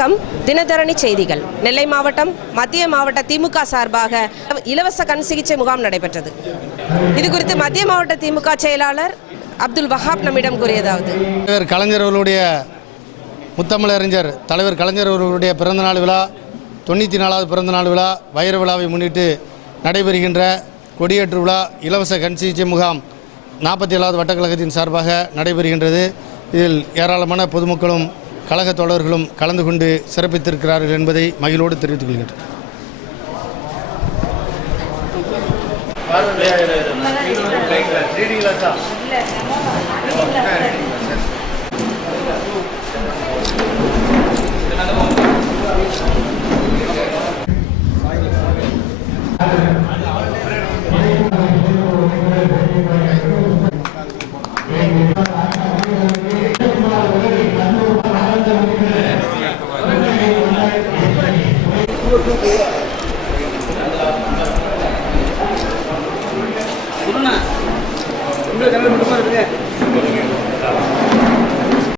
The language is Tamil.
வணக்கம். தினதரணி செய்திகள். நெல்லை மாவட்டம் மத்திய மாவட்ட திமுக சார்பாக இலவச கண் சிகிச்சை முகாம் நடைபெற்றது. இது குறித்து மத்திய மாவட்ட திமுக செயலாளர் அப்துல் வஹாப் நம்மிடம் கூறியதாவது: கலைஞர் அவர்களுடைய முத்தமிழறிஞர் தலைவர் கலைஞர் அவர்களுடைய பிறந்தநாள் விழா 94வது பிறந்தநாள் விழா வைர விழாவை முன்னிட்டு நடைபெறுகின்ற கொடியேற்று விழா இலவச கண் சிகிச்சை முகாம் 47வது வட்டக்கழகத்தின் சார்பாக நடைபெறுகின்றது. இதில் ஏராளமான பொதுமக்களும் கழக தோழர்களும் கலந்து கொண்டு சிறப்பித்திருக்கிறார்கள் என்பதை மகிழ்வோடு தெரிவித்துக் கொள்கிறேன். உங்களுக்கு